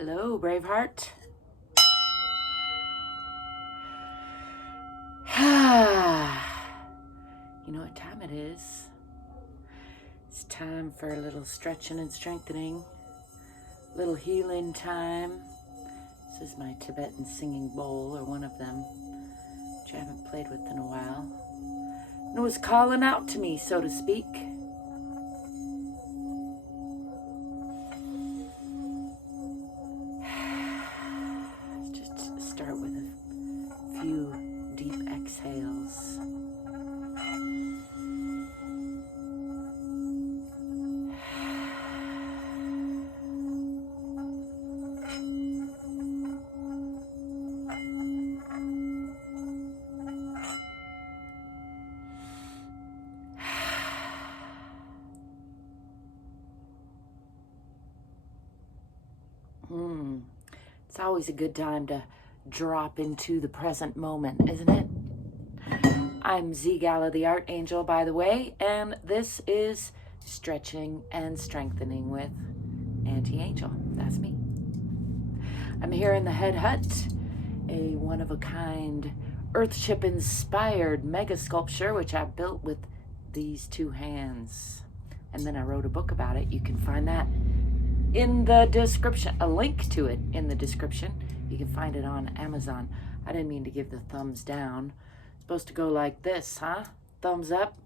Hello, Braveheart. You know what time it is? It's time for a little stretching and strengthening, a little healing time. This is my Tibetan singing bowl, or one of them, which I haven't played with in a while. And it was calling out to me, so to speak. Just start with a few deep exhales. It's always a good time to drop into the present moment, isn't it? I'm ZGALA the Art Angel, by the way, and this is Stretching and Strengthening with Auntie Angel. That's me. I'm here in the Head Hutt, a one-of-a-kind Earthship-inspired mega-sculpture, which I built with these two hands. And then I wrote a book about it. You can find that in the description, a link to it in the description. You can find it on Amazon. I didn't mean to give the thumbs down. It's supposed to go like this, huh? Thumbs up.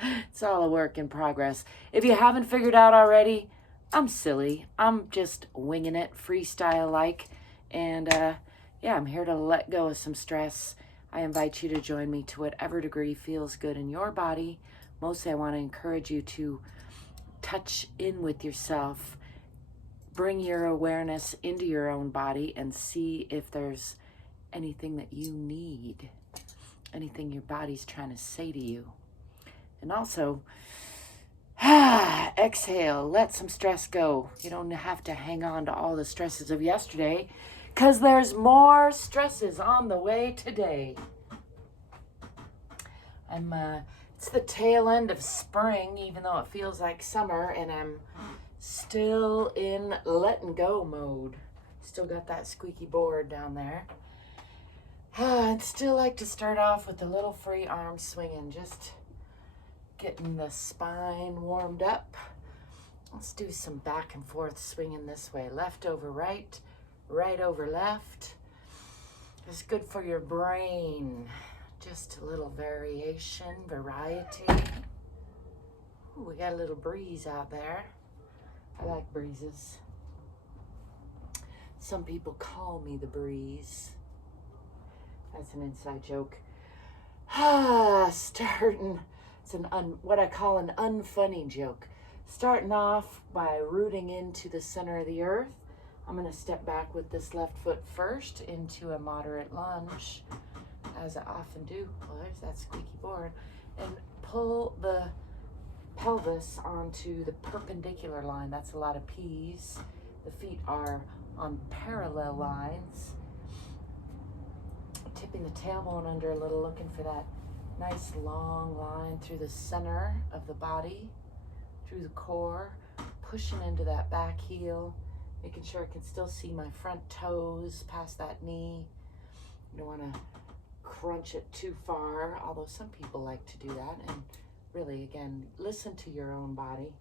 It's all a work in progress. If you haven't figured out already, I'm silly. I'm just winging it, freestyle-like. And yeah, I'm here to let go of some stress. I invite you to join me to whatever degree feels good in your body. Mostly I want to encourage you to touch in with yourself, bring your awareness into your own body and see if there's anything that you need, anything your body's trying to say to you. And also, exhale, let some stress go. You don't have to hang on to all the stresses of yesterday, because there's more stresses on the way today. It's the tail end of spring, even though it feels like summer, and I'm still in letting go mode. Still got that squeaky board down there. I'd still like to start off with a little free arm swinging, just getting the spine warmed up. Let's do some back and forth swinging this way. Left over right, right over left. It's good for your brain. Just a little variation, variety. Ooh, we got a little breeze out there. I like breezes. Some people call me the breeze. That's an inside joke. Starting, it's what I call an unfunny joke. Starting off by rooting into the center of the earth. I'm gonna step back with this left foot first into a moderate lunge, as I often do. Well, there's that squeaky board. And pull the pelvis onto the perpendicular line. That's a lot of P's. The feet are on parallel lines. Tipping the tailbone under a little, looking for that nice long line through the center of the body, through the core, pushing into that back heel, making sure I can still see my front toes past that knee. You don't want to crunch it too far, although some people like to do that. And really, again, listen to your own body.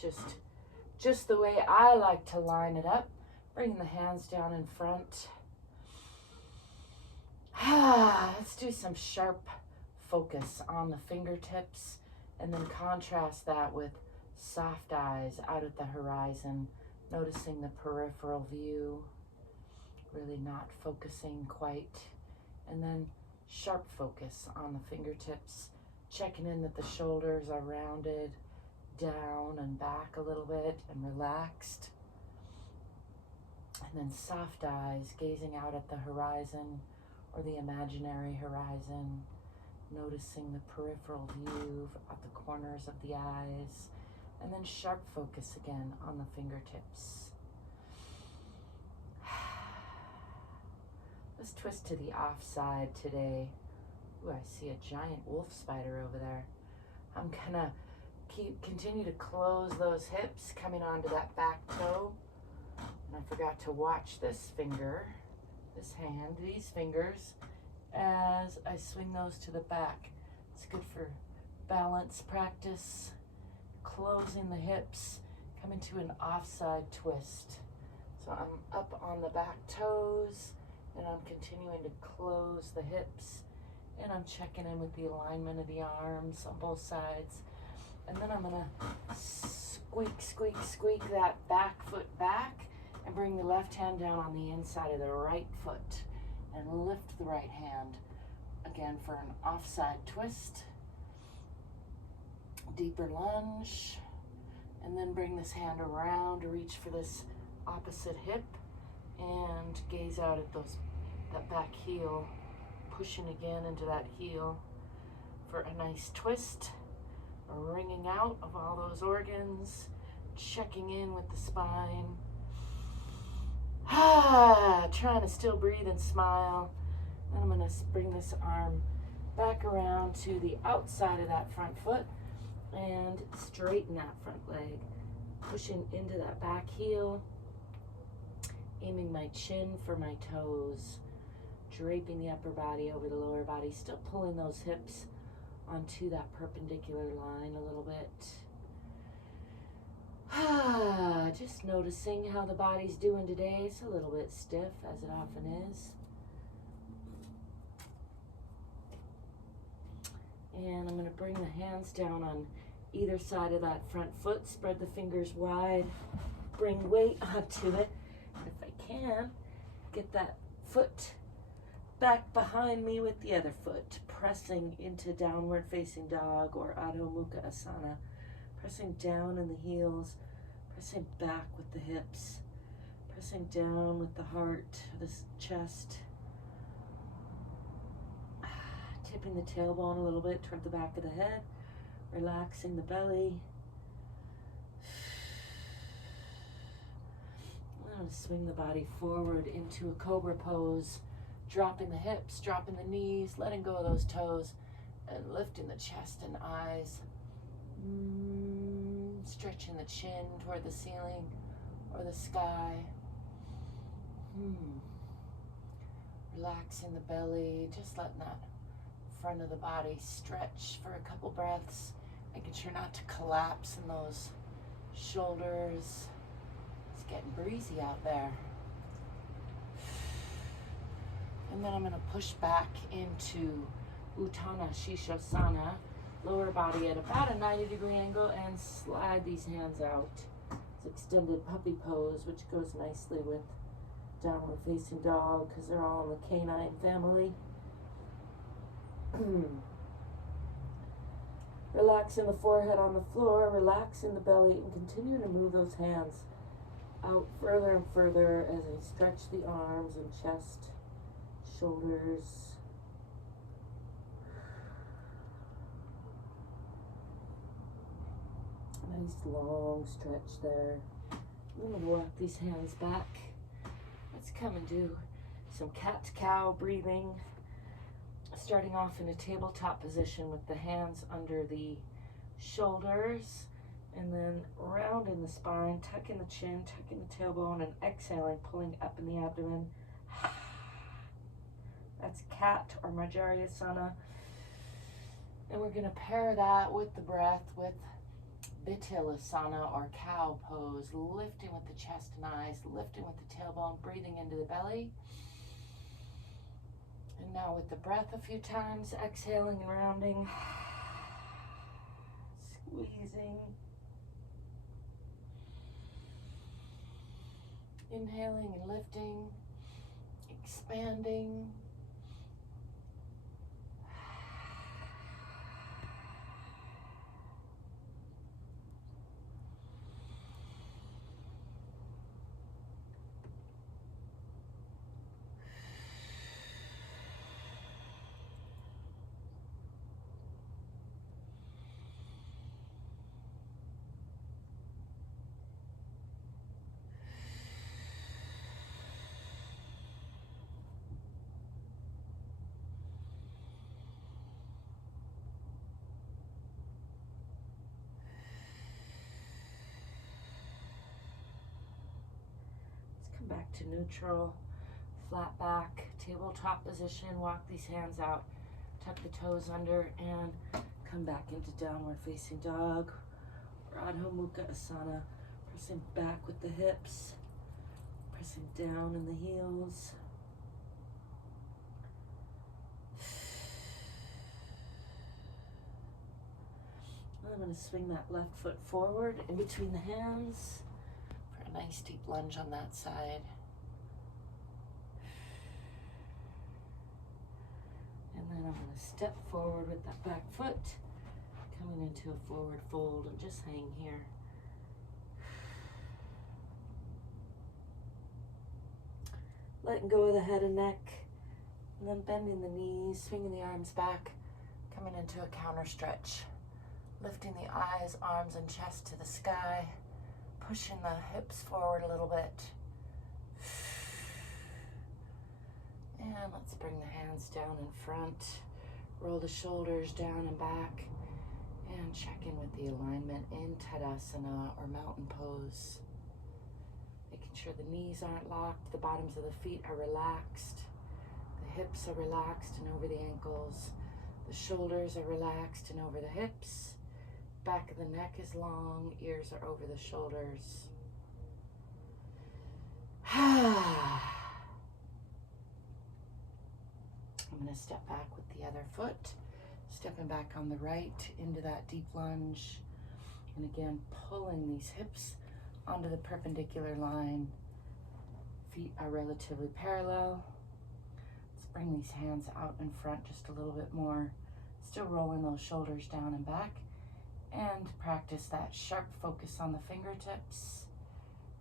Just the way I like to line it up. Bring the hands down in front. Let's do some sharp focus on the fingertips, and then contrast that with soft eyes out at the horizon, noticing the peripheral view, really not focusing quite. And then sharp focus on the fingertips, checking in that the shoulders are rounded down and back a little bit and relaxed. And then soft eyes, gazing out at the horizon or the imaginary horizon, noticing the peripheral view at the corners of the eyes. And then sharp focus again on the fingertips. Let's twist to the off side today. Ooh, I see a giant wolf spider over there. I'm gonna continue to close those hips, coming onto that back toe. forgot to watch this finger, this hand, these fingers, as I swing those to the back. It's good for balance practice, closing the hips, coming to an offside twist. So I'm up on the back toes, and I'm continuing to close the hips, and I'm checking in with the alignment of the arms on both sides. And then I'm gonna squeak, squeak, squeak that back foot back, and bring the left hand down on the inside of the right foot, and lift the right hand again for an offside twist, deeper lunge, and then bring this hand around to reach for this opposite hip and gaze out at that back heel, pushing again into that heel for a nice twist, a wringing out of all those organs, checking in with the spine. Trying to still breathe and smile. Then I'm going to bring this arm back around to the outside of that front foot and straighten that front leg, pushing into that back heel, aiming my chin for my toes, draping the upper body over the lower body, still pulling those hips onto that perpendicular line a little bit. Just noticing how the body's doing today. It's a little bit stiff, as it often is. And I'm going to bring the hands down on either side of that front foot, spread the fingers wide, bring weight onto it. And if I can, get that foot back behind me with the other foot, pressing into downward facing dog or Adho Mukha Asana, pressing down in the heels, pressing back with the hips, pressing down with the heart, the chest, tipping the tailbone a little bit toward the back of the head, relaxing the belly. I'm going to swing the body forward into a cobra pose, dropping the hips, dropping the knees, letting go of those toes, and lifting the chest and eyes. Stretching the chin toward the ceiling or the sky. Relaxing the belly, just letting that front of the body stretch for a couple breaths, making sure not to collapse in those shoulders. It's getting breezy out there. And then I'm going to push back into Utthana Shishasana, lower body at about a 90-degree angle, and slide these hands out. It's extended puppy pose, which goes nicely with downward facing dog because they're all in the canine family. Relaxing the forehead on the floor, relaxing the belly, and continue to move those hands out further and further as I stretch the arms and chest, shoulders. Nice long stretch there. I'm going to walk these hands back. Let's come and do some cat-cow breathing. Starting off in a tabletop position with the hands under the shoulders, and then rounding the spine, tucking the chin, tucking the tailbone, and exhaling, pulling up in the abdomen. That's cat or Majarasana. And we're going to pair that with the breath with Vittilasana or cow pose, lifting with the chest and eyes, lifting with the tailbone, breathing into the belly. And now with the breath a few times, exhaling and rounding, squeezing, inhaling and lifting, expanding. back to neutral, flat back, tabletop position. Walk these hands out, tuck the toes under, and come back into downward facing dog, or Adho Mukha Asana. Pressing back with the hips, pressing down in the heels. I'm going to swing that left foot forward in between the hands for a nice deep lunge on that side. And then I'm going to step forward with that back foot, coming into a forward fold, and just hang here. Letting go of the head and neck, and then bending the knees, swinging the arms back, coming into a counter stretch. Lifting the eyes, arms, and chest to the sky, pushing the hips forward a little bit. And let's bring the hands down in front, roll the shoulders down and back, and check in with the alignment in Tadasana or mountain pose. Making sure the knees aren't locked, the bottoms of the feet are relaxed, the hips are relaxed and over the ankles, the shoulders are relaxed and over the hips. Back of the neck is long, ears are over the shoulders. I'm going to step back with the other foot, stepping back on the right into that deep lunge. And again, pulling these hips onto the perpendicular line. Feet are relatively parallel. Let's bring these hands out in front just a little bit more. Still rolling those shoulders down and back. And practice that sharp focus on the fingertips,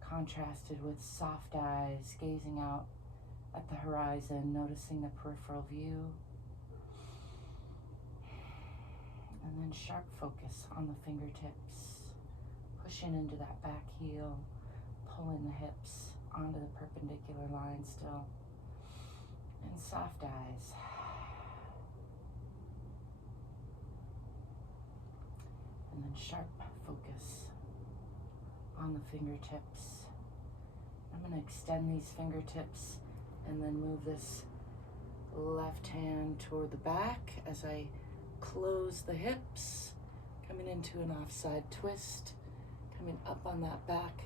contrasted with soft eyes, gazing out at the horizon, noticing the peripheral view. And then sharp focus on the fingertips, pushing into that back heel, pulling the hips onto the perpendicular line still. And soft eyes. And then sharp focus on the fingertips. I'm going to extend these fingertips and then move this left hand toward the back as I close the hips, coming into an offside twist, coming up on that back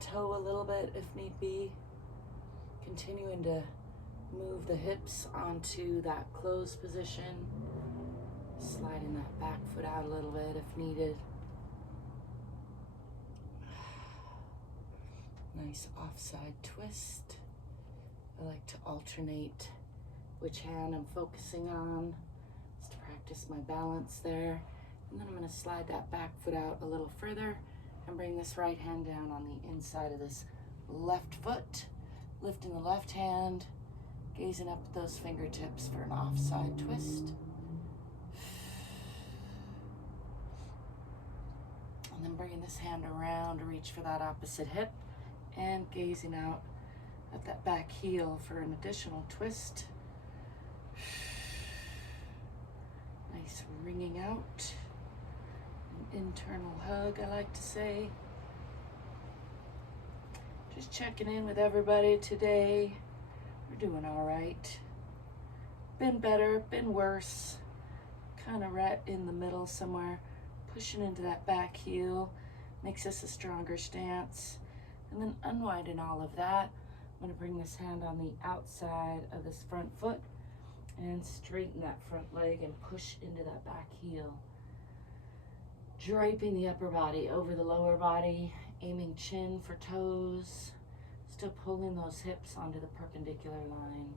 toe a little bit if need be, continuing to move the hips onto that closed position, sliding that back foot out a little bit if needed. Nice offside twist. I like to alternate which hand I'm focusing on just to practice my balance there. And then I'm going to slide that back foot out a little further and bring this right hand down on the inside of this left foot, lifting the left hand, gazing up at those fingertips for an offside twist. And then bringing this hand around to reach for that opposite hip and gazing out at that back heel for an additional twist. Nice ringing out. An internal hug, I like to say. Just checking in with everybody today. We're doing all right. Been better, been worse. Kind of right in the middle somewhere. Pushing into that back heel makes us a stronger stance. And then unwinding all of that, I'm going to bring this hand on the outside of this front foot and straighten that front leg and push into that back heel. Draping the upper body over the lower body, aiming chin for toes, still pulling those hips onto the perpendicular line.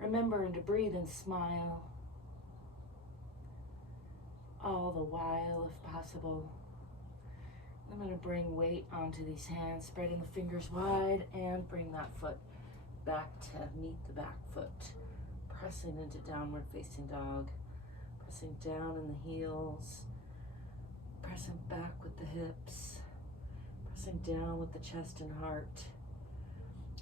Remembering to breathe and smile all the while if possible. I'm going to bring weight onto these hands, spreading the fingers wide and bring that foot back to meet the back foot. Pressing into downward facing dog. Pressing down in the heels. Pressing back with the hips. Pressing down with the chest and heart.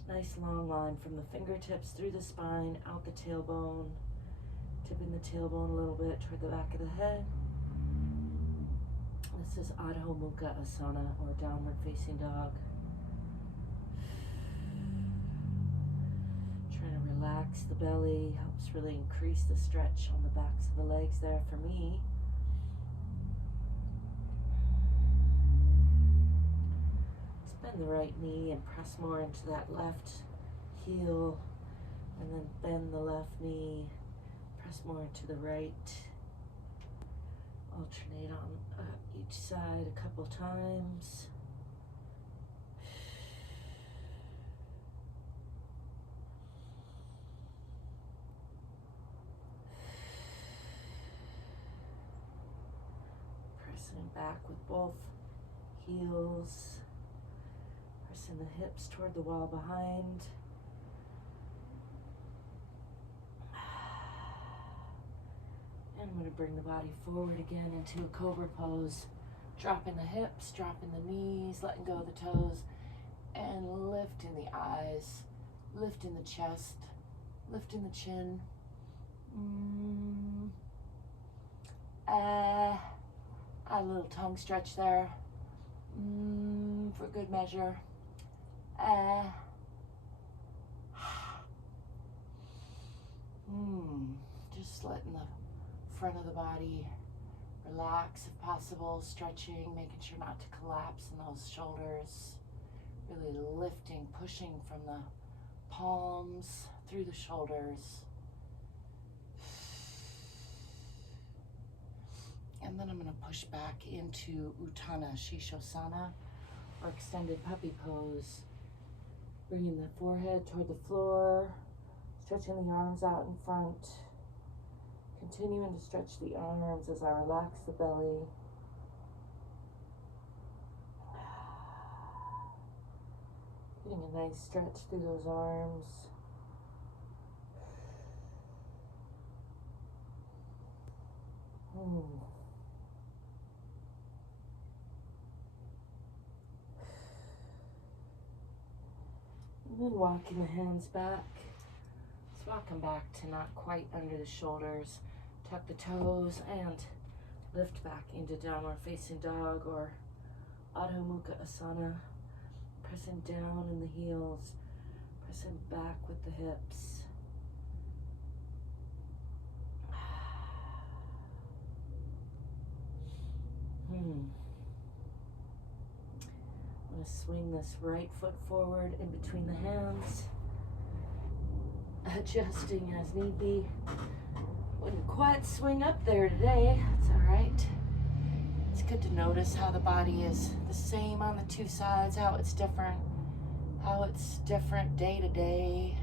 Nice long line from the fingertips through the spine, out the tailbone. Tipping the tailbone a little bit toward the back of the head. This is Adho Mukha Asana, or downward facing dog. Trying to relax the belly, helps really increase the stretch on the backs of the legs there for me. Just bend the right knee and press more into that left heel, and then bend the left knee, press more into the right. Alternate on each side a couple times. Pressing back with both heels. Pressing the hips toward the wall behind. And I'm going to bring the body forward again into a cobra pose. Dropping the hips, dropping the knees, letting go of the toes, and lifting the eyes, lifting the chest, lifting the chin. A little tongue stretch there. For good measure. Just letting the front of the body relax if possible, stretching, making sure not to collapse in those shoulders, really lifting, pushing from the palms through the shoulders. And then I'm going to push back into Utthana Shishosana, or extended puppy pose, bringing the forehead toward the floor, stretching the arms out in front. Continuing to stretch the arms as I relax the belly. Getting a nice stretch through those arms. And then walking the hands back. Let's walk them back to not quite under the shoulders. Tuck the toes and lift back into downward facing dog, or Adho Mukha Asana. Pressing down in the heels, pressing back with the hips. I'm going to swing this right foot forward in between the hands, adjusting as need be. Wouldn't quite swing up there today, that's all right. It's good to notice how the body is the same on the two sides, how it's different day to day.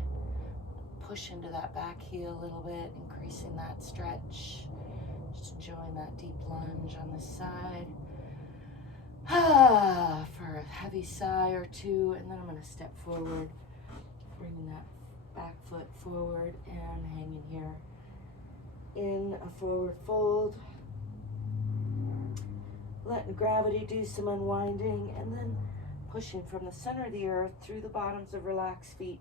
Push into that back heel a little bit, increasing that stretch. Just enjoying that deep lunge on this side. For a heavy sigh or two, and then I'm going to step forward, bringing that back foot forward and hanging here in a forward fold. Letting gravity do some unwinding, and then pushing from the center of the earth through the bottoms of relaxed feet,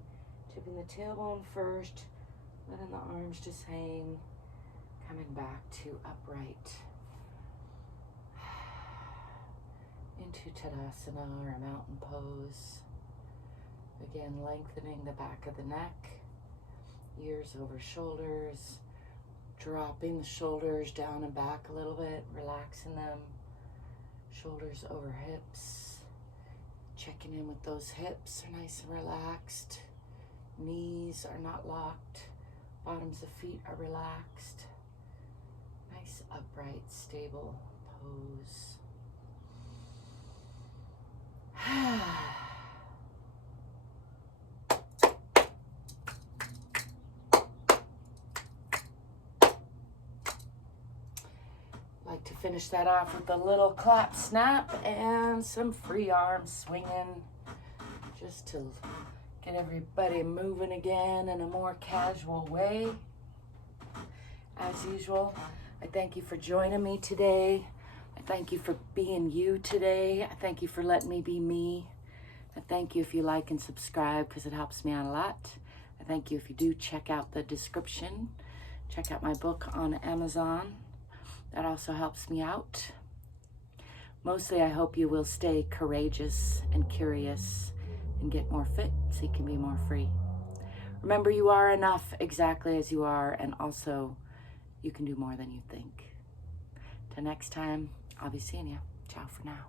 tipping the tailbone first, letting the arms just hang, coming back to upright. Into Tadasana, or a mountain pose. Again, lengthening the back of the neck, ears over shoulders, dropping the shoulders down and back a little bit, relaxing them, shoulders over hips, checking in with those hips are nice and relaxed, knees are not locked, bottoms of feet are relaxed, nice upright, stable pose. Like to finish that off with a little clap snap and some free arm swinging, just to get everybody moving again in a more casual way. As usual, I thank you for joining me today. I thank you for being you today. I thank you for letting me be me. I thank you if you like and subscribe, because it helps me out a lot. I thank you if you do check out the description Check out my book on Amazon. That also helps me out. Mostly, I hope you will stay courageous and curious and get more fit so you can be more free. Remember, you are enough exactly as you are, and also you can do more than you think. Till next time, I'll be seeing you. Ciao for now.